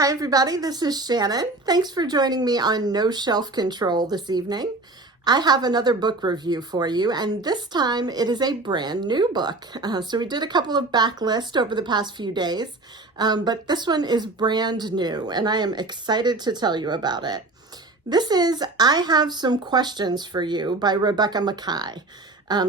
Hi everybody, this is Shannon. Thanks for joining me on No Shelf Control this evening. I have another book review for you, and this time it is a brand new book. So we did a couple of backlist over the past few days, but this one is brand new, and I am excited to tell you about it. This is I Have Some Questions for You by Rebecca Makkai.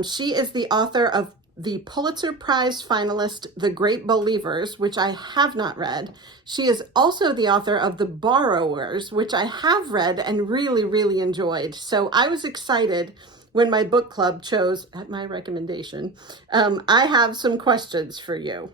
She is the author of the Pulitzer Prize finalist, The Great Believers, which I have not read. She is also the author of The Borrowers, which I have read and really enjoyed. So I was excited when my book club chose, at my recommendation, I Have Some Questions for You.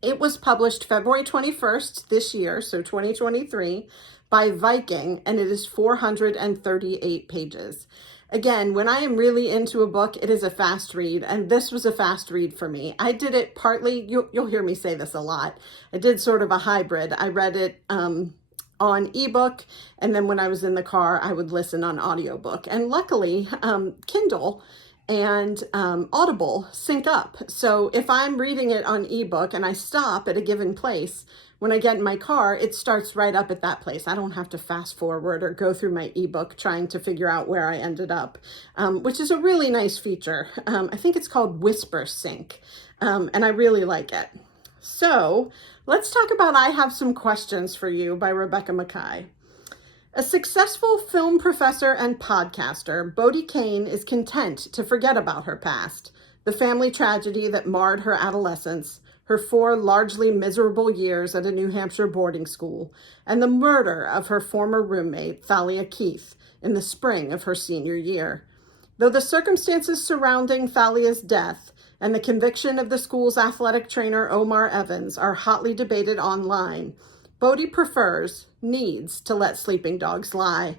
It was published February 21st this year, so 2023, by Viking, and it is 438 pages. Again, when I am really into a book, it is a fast read, and this was a fast read for me. I did it partly, you'll hear me say this a lot, I did sort of a hybrid. I read it on ebook, and then when I was in the car, I would listen on audiobook. And luckily, Kindle and Audible sync up. So if I'm reading it on ebook and I stop at a given place, when I get in my car, it starts right up at that place. I don't have to fast forward or go through my ebook trying to figure out where I ended up, which is a really nice feature. I think it's called Whisper Sync, and I really like it. So let's talk about I Have Some Questions for You by Rebecca Makkai. A successful film professor and podcaster, Bodie Kane is content to forget about her past, the family tragedy that marred her adolescence, her 4 largely miserable years at a New Hampshire boarding school, and the murder of her former roommate, Thalia Keith, in the spring of her senior year. Though the circumstances surrounding Thalia's death and the conviction of the school's athletic trainer, Omar Evans, are hotly debated online, Bodie needs to let sleeping dogs lie.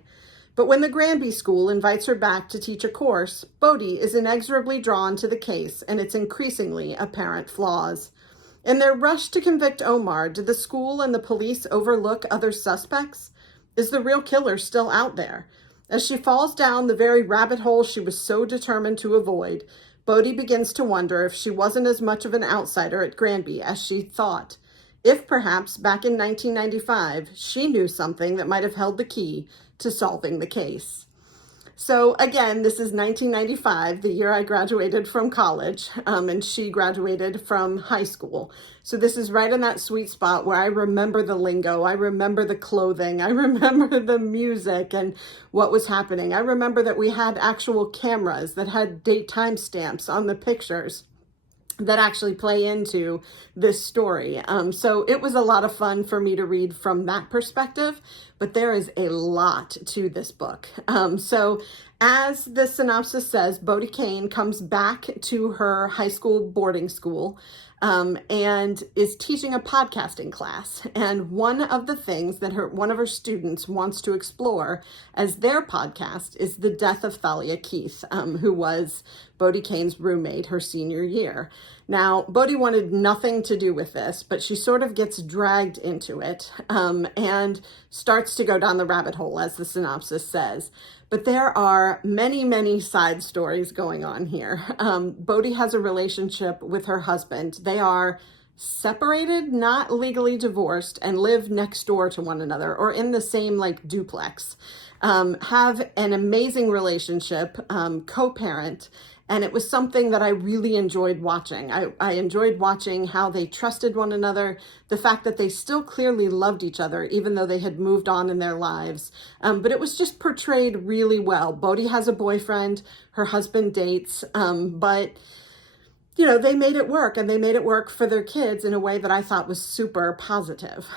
But when the Granby School invites her back to teach a course, Bodie is inexorably drawn to the case and its increasingly apparent flaws. In their rush to convict Omar, did the school and the police overlook other suspects? Is the real killer still out there? As she falls down the very rabbit hole she was so determined to avoid, Bodie begins to wonder if she wasn't as much of an outsider at Granby as she thought. If perhaps back in 1995, she knew something that might have held the key to solving the case. So again, this is 1995, the year I graduated from college, and she graduated from high school. So this is right in that sweet spot where I remember the lingo, I remember the clothing, I remember the music and what was happening. I remember that we had actual cameras that had date timestamps on the pictures that actually play into this story. So it was a lot of fun for me to read from that perspective, but there is a lot to this book. So as the synopsis says, Bodie Kane comes back to her high school boarding school and is teaching a podcasting class. And one of the things that one of her students wants to explore as their podcast is the death of Thalia Keith, who was Bodie Kane's roommate her senior year. Now, Bodie wanted nothing to do with this, but she sort of gets dragged into it and starts to go down the rabbit hole, as the synopsis says. But there are many side stories going on here. Bodie has a relationship with her husband. They are separated, not legally divorced, and live next door to one another or in the same duplex. Have an amazing relationship, co-parent. And it was something that I really enjoyed watching. I enjoyed watching how they trusted one another, the fact that they still clearly loved each other, even though they had moved on in their lives. But it was just portrayed really well. Bodie has a boyfriend, her husband dates, but they made it work, and they made it work for their kids in a way that I thought was super positive.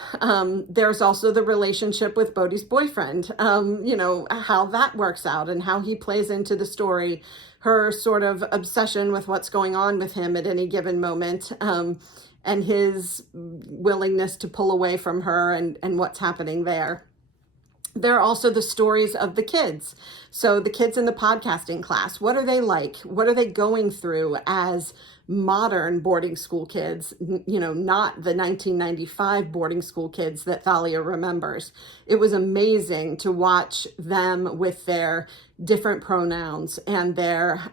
There's also the relationship with Bodie's boyfriend, how that works out and how he plays into the story, her sort of obsession with what's going on with him at any given moment, and his willingness to pull away from her and what's happening there. There are also the stories of the kids. So the kids in the podcasting class, what are they like? What are they going through as modern boarding school kids, not the 1995 boarding school kids that Thalia remembers? It was amazing to watch them with their different pronouns and their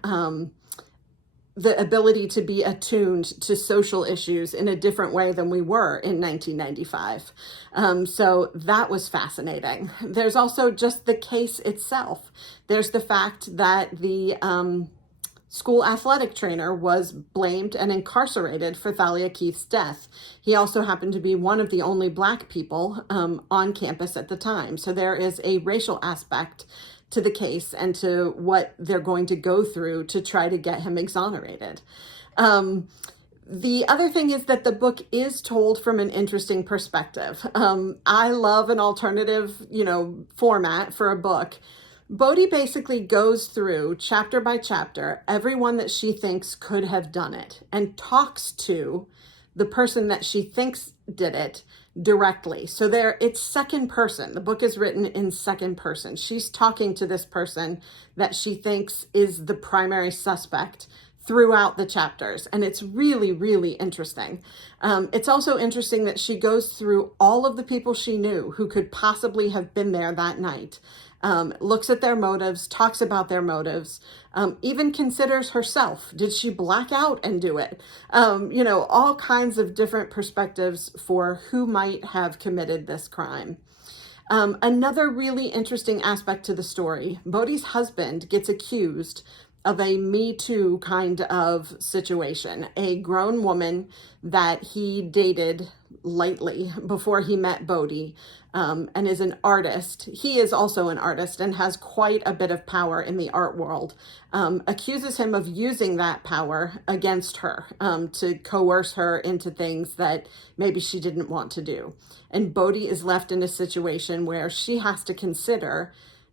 the ability to be attuned to social issues in a different way than we were in 1995. So that was fascinating. There's also just the case itself. There's the fact that the school athletic trainer was blamed and incarcerated for Thalia Keith's death. He also happened to be one of the only Black people on campus at the time. So there is a racial aspect to the case and to what they're going to go through to try to get him exonerated. The other thing is that the book is told from an interesting perspective. I love an alternative, format for a book. Bodhi basically goes through chapter by chapter everyone that she thinks could have done it and talks to the person that she thinks did it directly. So it's second person. The book is written in second person. She's talking to this person that she thinks is the primary suspect throughout the chapters. And it's really, really interesting. It's also interesting that she goes through all of the people she knew who could possibly have been there that night. Looks at their motives, talks about their motives, even considers herself. Did she black out and do it? All kinds of different perspectives for who might have committed this crime. Another really interesting aspect to the story, Bodhi's husband gets accused of a Me Too kind of situation. A grown woman that he dated lightly before he met Bodhi, and is an artist. He is also an artist and has quite a bit of power in the art world, accuses him of using that power against her, to coerce her into things that maybe she didn't want to do. And Bodhi is left in a situation where she has to consider,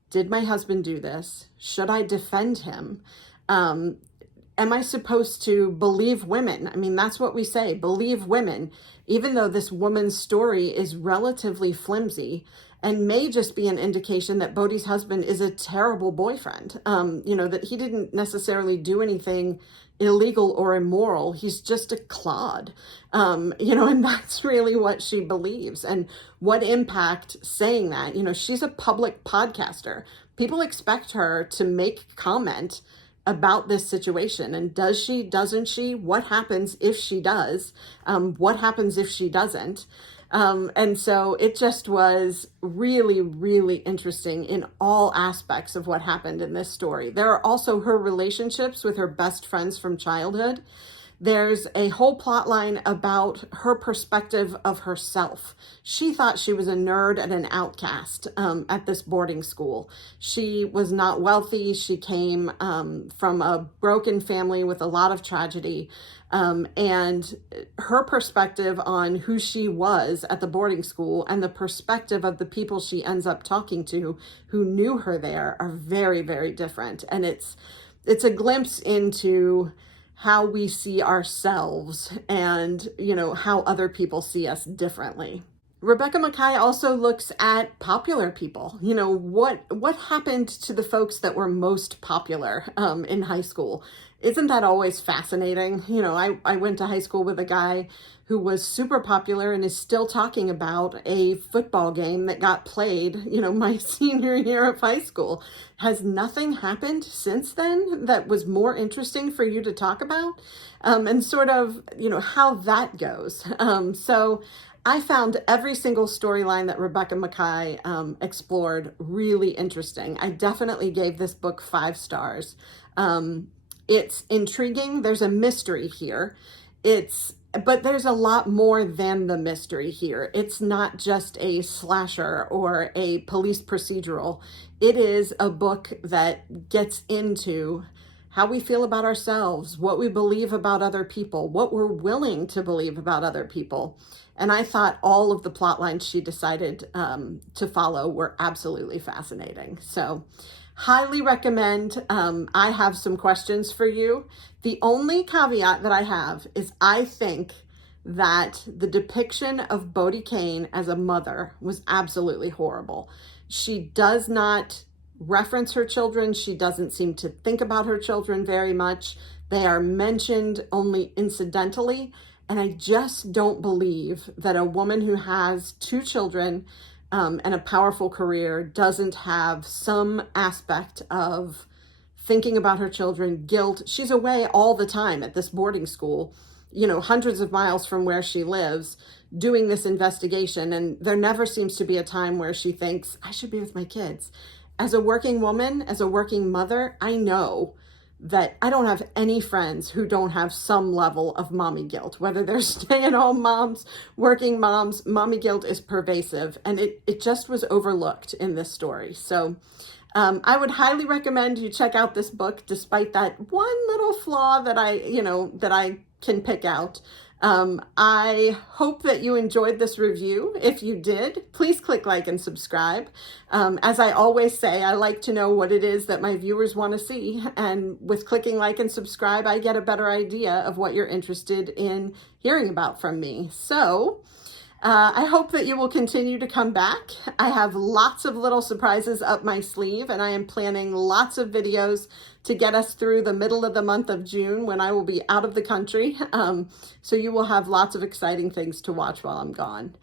did my husband do this? Should I defend him? Am I supposed to believe women? I mean, that's what we say, believe women, even though this woman's story is relatively flimsy and may just be an indication that Bodhi's husband is a terrible boyfriend, that he didn't necessarily do anything illegal or immoral. He's just a clod, and that's really what she believes. And what impact saying that, she's a public podcaster. People expect her to make comment about this situation. And does she, doesn't she? What happens if she does? What happens if she doesn't? And so it just was really, really interesting in all aspects of what happened in this story. There are also her relationships with her best friends from childhood. There's a whole plot line about her perspective of herself. She thought she was a nerd and an outcast at this boarding school. She was not wealthy. She came from a broken family with a lot of tragedy. And her perspective on who she was at the boarding school and the perspective of the people she ends up talking to who knew her there are very, very different. And it's a glimpse into how we see ourselves and, how other people see us differently. Rebecca Makkai also looks at popular people. What happened to the folks that were most popular in high school? Isn't that always fascinating? I went to high school with a guy who was super popular and is still talking about a football game that got played, my senior year of high school. Has nothing happened since then that was more interesting for you to talk about? And sort of, how that goes. So I found every single storyline that Rebecca Makkai explored really interesting. I definitely gave this book 5 stars. It's intriguing. There's a mystery here. But there's a lot more than the mystery here. It's not just a slasher or a police procedural. It is a book that gets into how we feel about ourselves, what we believe about other people, what we're willing to believe about other people. And I thought all of the plot lines she decided to follow were absolutely fascinating. So highly recommend. I have some questions for you. The only caveat that I have is I think that the depiction of Bodhi Kane as a mother was absolutely horrible. She does not reference her children. She doesn't seem to think about her children very much. They are mentioned only incidentally. And I just don't believe that a woman who has 2 children and a powerful career doesn't have some aspect of thinking about her children, guilt. She's away all the time at this boarding school, hundreds of miles from where she lives, doing this investigation. And there never seems to be a time where she thinks, I should be with my kids. As a working woman, as a working mother, I know that I don't have any friends who don't have some level of mommy guilt, whether they're stay-at-home moms, working moms. Mommy guilt is pervasive, and it just was overlooked in this story. So I would highly recommend you check out this book, despite that one little flaw that I can pick out. I hope that you enjoyed this review. If you did, please click like and subscribe. As I always say, I like to know what it is that my viewers want to see. And with clicking like and subscribe, I get a better idea of what you're interested in hearing about from me. So I hope that you will continue to come back. I have lots of little surprises up my sleeve, and I am planning lots of videos to get us through the middle of the month of June when I will be out of the country. So you will have lots of exciting things to watch while I'm gone.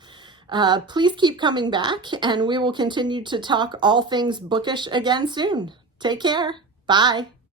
Please keep coming back, and we will continue to talk all things bookish again soon. Take care. Bye.